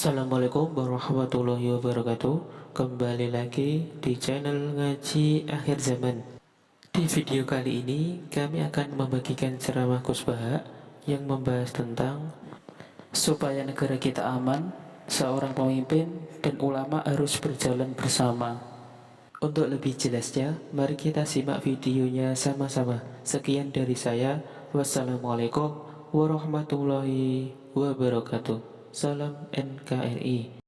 Assalamualaikum warahmatullahi wabarakatuh. Kembali lagi di channel Ngaji Akhir Zaman. Di video kali ini kami akan membagikan ceramah Gus Baha yang membahas tentang supaya negara kita aman, seorang pemimpin dan ulama harus berjalan bersama. Untuk lebih jelasnya, mari kita simak videonya sama-sama. Sekian dari saya. Wassalamualaikum warahmatullahi wabarakatuh. Salam NKRI.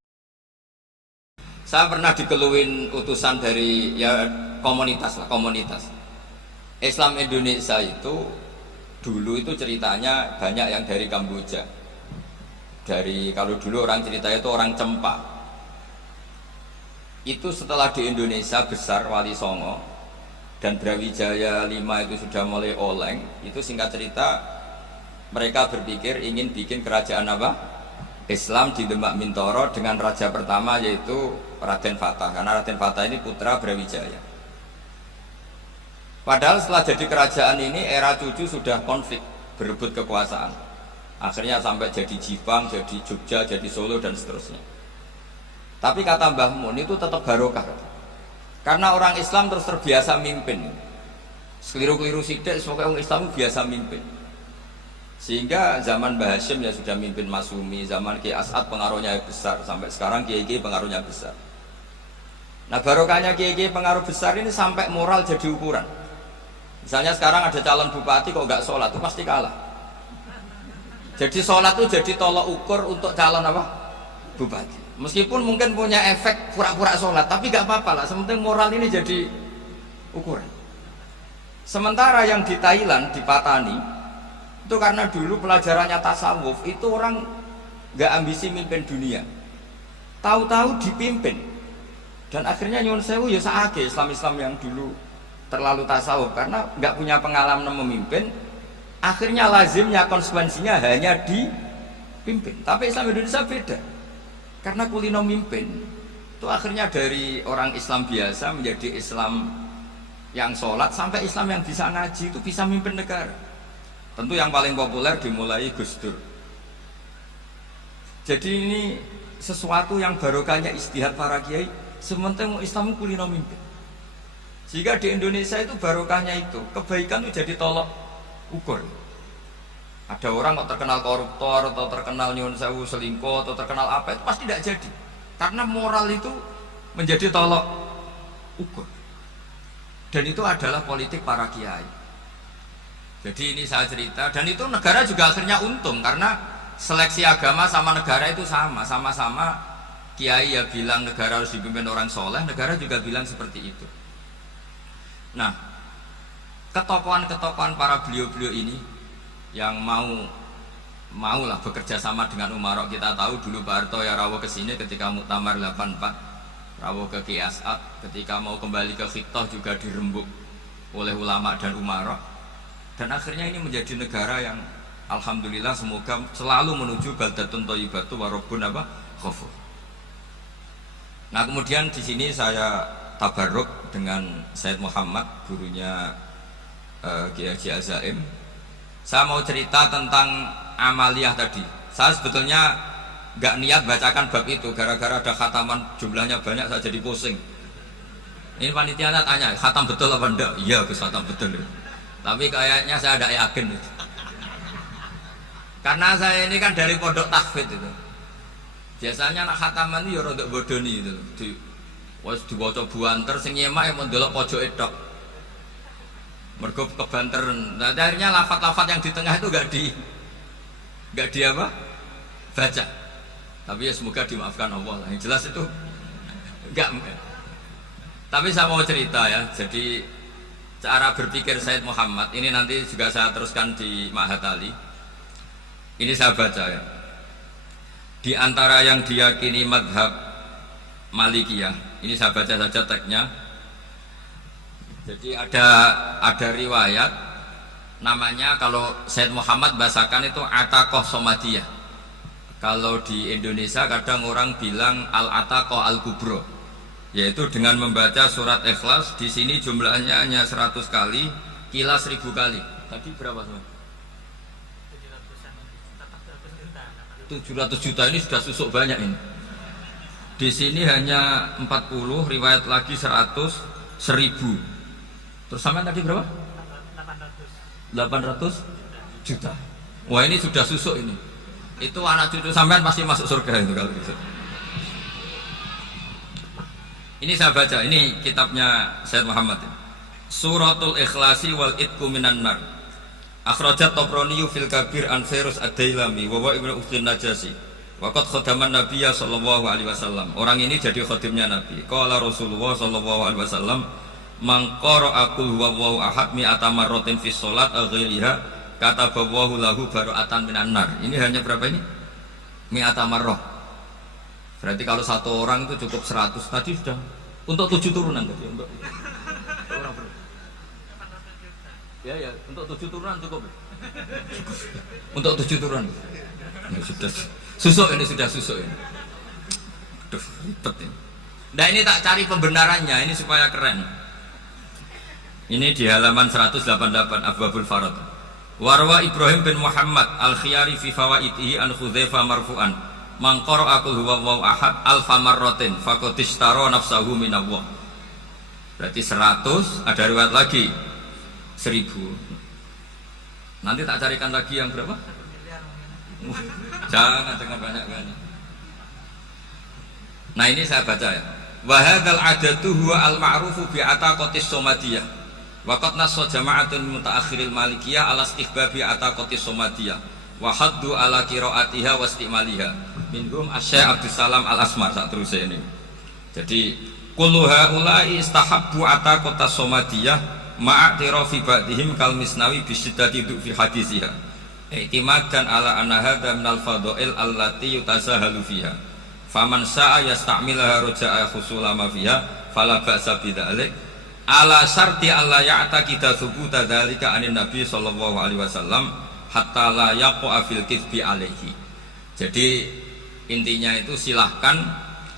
Saya pernah dikeluhin utusan dari komunitas lah, komunitas Islam Indonesia itu dulu itu ceritanya banyak yang dari Kamboja. Kalau dulu orang ceritanya itu orang Cempa. Itu setelah di Indonesia besar Wali Songo dan Brawijaya 5 itu sudah mulai oleng. Itu singkat cerita mereka berpikir ingin bikin kerajaan apa? Islam di Demak Mintoro dengan raja pertama yaitu Raden Fatah, karena Raden Fatah ini putra Brawijaya. Padahal setelah jadi kerajaan ini era cucu sudah konflik, berebut kekuasaan. Akhirnya sampai jadi Jipang, jadi Jogja, jadi Solo dan seterusnya. Tapi kata Mbah Mun itu tetap barokah. Karena orang Islam terus terbiasa mimpin. Sekeliru-keliru sidik, semoga orang Islam biasa mimpin. Sehingga zaman Mbah Hashim ya sudah mimpin Masumi, zaman Kiai As'ad pengaruhnya besar, sampai sekarang Kiai pengaruhnya besar. Nah barokahnya Kiai pengaruh besar ini sampai moral jadi ukuran. Misalnya sekarang ada calon bupati kok nggak sholat, itu pasti kalah. Jadi sholat itu jadi tolok ukur untuk calon apa? Bupati. Meskipun mungkin punya efek pura-pura sholat, tapi nggak apa-apa lah, sementing moral ini jadi ukuran. Sementara yang di Thailand, di Patani, itu karena dulu pelajarannya tasawuf itu orang nggak ambisi mimpin dunia, tahu-tahu dipimpin, dan akhirnya nyuwun sewu ya saake Islam yang dulu terlalu tasawuf karena nggak punya pengalaman memimpin, akhirnya lazimnya konsekuensinya hanya dipimpin. Tapi Islam Indonesia beda, karena kulino mimpin itu akhirnya dari orang Islam biasa menjadi Islam yang sholat sampai Islam yang bisa ngaji itu bisa mimpin negara. Tentu yang paling populer dimulai Gus Dur. Jadi ini sesuatu yang barokahnya istihad para kiai, sementara Islam kulino mimpin. Jika di Indonesia itu barokahnya itu, kebaikan itu jadi tolok ukur. Ada orang kok terkenal koruptor atau terkenal nyuwun sewu selingkuh atau terkenal apa, itu pasti tidak jadi. Karena moral itu menjadi tolok ukur. Dan itu adalah politik para kiai. Jadi ini saya cerita, dan itu negara juga akhirnya untung karena seleksi agama sama negara itu sama-sama kiai ya bilang negara harus dipimpin orang soleh, negara juga bilang seperti itu. Nah, ketokohan-ketokohan para beliau-beliau ini yang maulah bekerja sama dengan umarok. Kita tahu dulu Pak Harto ya rawuh ke sini ketika Muktamar 84, rawuh ke Kiai As'ad, ketika mau kembali ke Khittah juga dirembuk oleh ulama dan umarok. Dan akhirnya ini menjadi negara yang alhamdulillah semoga selalu menuju baldatun thayyibatu wa rabbun ghafur. Nah, kemudian di sini saya tabarruk dengan Said Muhammad, gurunya Kiai Haji Azaim. Saya mau cerita tentang amaliyah tadi. Saya sebetulnya nggak niat bacakan bab itu, gara-gara ada khataman jumlahnya banyak saya jadi pusing. Ini panitianya tanya, khatam betul apa enggak? Iya, Gus, khatam betul. Tapi kayaknya saya tidak yakin itu. Karena saya ini kan dari pondok tahfidz itu. Biasanya anak khataman itu ya rada bodoni itu. Wis diwaca buanter sing nyemak yang mendelok pojok tok. Mergo kebanteren. Nah, akhirnya lafat-lafat yang di tengah itu enggak di apa? Baca. Tapi ya semoga dimaafkan Allah lah. Yang jelas itu enggak. Tapi saya mau cerita ya. Jadi cara berpikir Said Muhammad ini nanti juga saya teruskan di Ma'had Ali. Ini saya baca ya. Di antara yang diyakini madhab Malikiyah, ini saya baca saja teksnya. Jadi ada riwayat namanya, kalau Said Muhammad bahasakan itu Ataqoh Somadiyah. Kalau di Indonesia kadang orang bilang Al-Ataqoh Al-Kubro, yaitu dengan membaca surat Ikhlas. Di sini jumlahnya hanya 100 kali, Kila 1000 kali. Tadi berapa semua? 700 juta ini sudah susuk banyak ini. Di sini hanya 40, riwayat lagi 100, 1000. Terus sampai tadi berapa? 800 juta. Wah ini sudah susuk ini. Itu anak cucu sampean pasti masuk surga itu kalau gitu. Ini saya baca, ini kitabnya Sayyid Muhammad. Suratul Ikhlasi wal Itqu minan nar. Akhrajat Tabrani fil Kabir an Fairuz ad-Dailami wa Ibnu Uthman Najasi. Waqad khadaman Nabiyya sallallahu alaihi wasallam. Orang ini jadi khadimnya Nabi. Qala Rasulullah sallallahu alaihi wasallam, "Man qara'a qul huwallahu ahad mi'ata marratin fi shalat ghairiha katabahu lahu bara'atan minan nar." Ini hanya berapa ini? Mi'ata marrah. Berarti kalau satu orang itu cukup 100. Tadi sudah untuk 7 turunan tadi untuk orang berapa? Ya, untuk 7 turunan cukup. Untuk 7 turunan. Ya, sudah. Susuk ini sudah susuk ini. Duh, ribet ini. Nah ini tak cari pembenarannya ini supaya keren. Ini di halaman 188 Abwabul Farad. Warwa Ibrahim bin Muhammad Al-Khiyari fi fawaidihi an Hudzaifah marfu'an. Man qara'a qul huwallahu ahad alfa marratin faqad ishtara nafsahu minallah. Berarti 100, ada riwayat lagi 1000. Nanti tak carikan lagi yang berapa? Jangan banyak-banyak. Nah ini saya baca ya. Wa hadzal adatu huwa al-ma'rufu bi ataqatis somadiyah. Wa qad nassa jama'atun mutaakhiril malikiyah ala istihbabi ataqatis somadiyah wa haddu ala qiraatiha wa istimaliha. Minhum Asy-Syaikh Abdus Salam Al-Asmar sak terus ini. Jadi kullu haula'i istahabbu ataqatas somadiyah ma'atirafi ba'dihim kal misnawi bi syiddati fi hadisiha. I'timadan ala anna hadza minal fadha'il allati yutasahalu fiha. Faman sa'a yasta'milaha raja'a husula ma fiha fala ba'sa bidzalik. Ala syarti alla ya'taqida thubuta dzalika anin nabi sallallahu alaihi wasallam hatta la yaqa fil kitsbi alaihi. Jadi intinya itu silahkan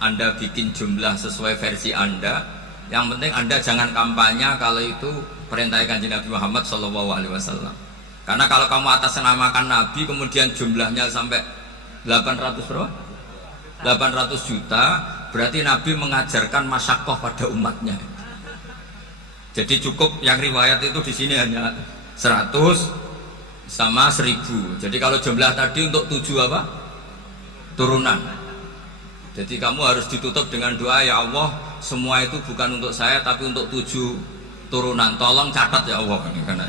Anda bikin jumlah sesuai versi Anda. Yang penting Anda jangan kampanye kalau itu perintah Kanjeng Nabi Muhammad sallallahu alaihi wasallam. Karena kalau kamu atasnamakan Nabi kemudian jumlahnya sampai 800 berapa? 800 juta, berarti Nabi mengajarkan masyaqqah pada umatnya. Jadi cukup yang riwayat itu di sini hanya 100 sama 1000. Jadi kalau jumlah tadi untuk 7 apa? Turunan. Jadi kamu harus ditutup dengan doa, ya Allah, semua itu bukan untuk saya tapi untuk 7 turunan. Tolong catat ya Allah. Karena